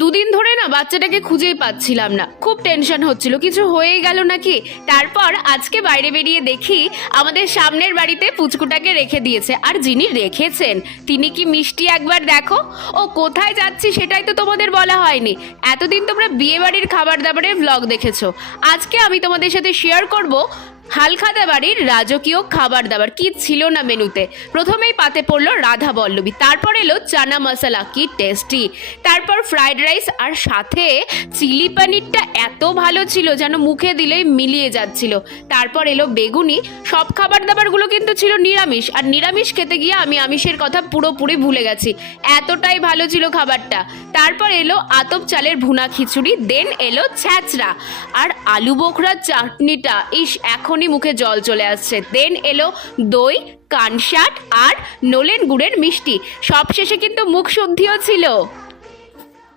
দুদিন ধরে না বাচ্চাটাকে খুঁজেই পাচ্ছিলাম না, খুব টেনশন হচ্ছিল কিছু হয়ে গেল নাকি। তারপর আজকে বাইরে বেরিয়ে দেখি আমাদের সামনের বাড়িতে পুচকুটাকে রেখে দিয়েছে, আর যিনি রেখেছেন তিনি কি মিষ্টি একবার দেখো। ও কোথায় যাচ্ছি সেটাই তো তোমাদের বলা হয়নি। এতদিন তোমরা বিয়ে বাড়ির খাবার দাবারের ভ্লগ দেখেছো, আজকে আমি তোমাদের সাথে শেয়ার করব হালখাতা বাড়ির রাজকীয় খাবার দাবার কি ছিল না মেনুতে। প্রথমেই পাতে পড়লো রাধা বল্লভী, তারপর এলো চানা মশলা, কি টেস্টি, তারপর ফ্রাইড রাইস, আর সাথে চিলি পনিরটা এত ভালো ছিল যেন মুখে দিলেই মিলিয়ে যাচ্ছিল। তারপর এলো বেগুনি। সব খাবার দাবারগুলো কিন্তু ছিল নিরামিষ, আর নিরামিষ খেতে গিয়ে আমি আমিষের কথা পুরোপুরি ভুলে গেছি, এতটাই ভালো ছিল খাবারটা। তারপর এলো আতপ চালের ভুনা খিচুড়ি, দেন এলো ছ্যাঁচড়া, আর আলু বোখরার চাটনিটা ইস এখনই মুখে জল চলে আসছে। দেন এলো দই, কানসাট আর নলেন গুড়ের মিষ্টি, সবশেষে কিন্তু মুখ শুদ্ধিও ছিল।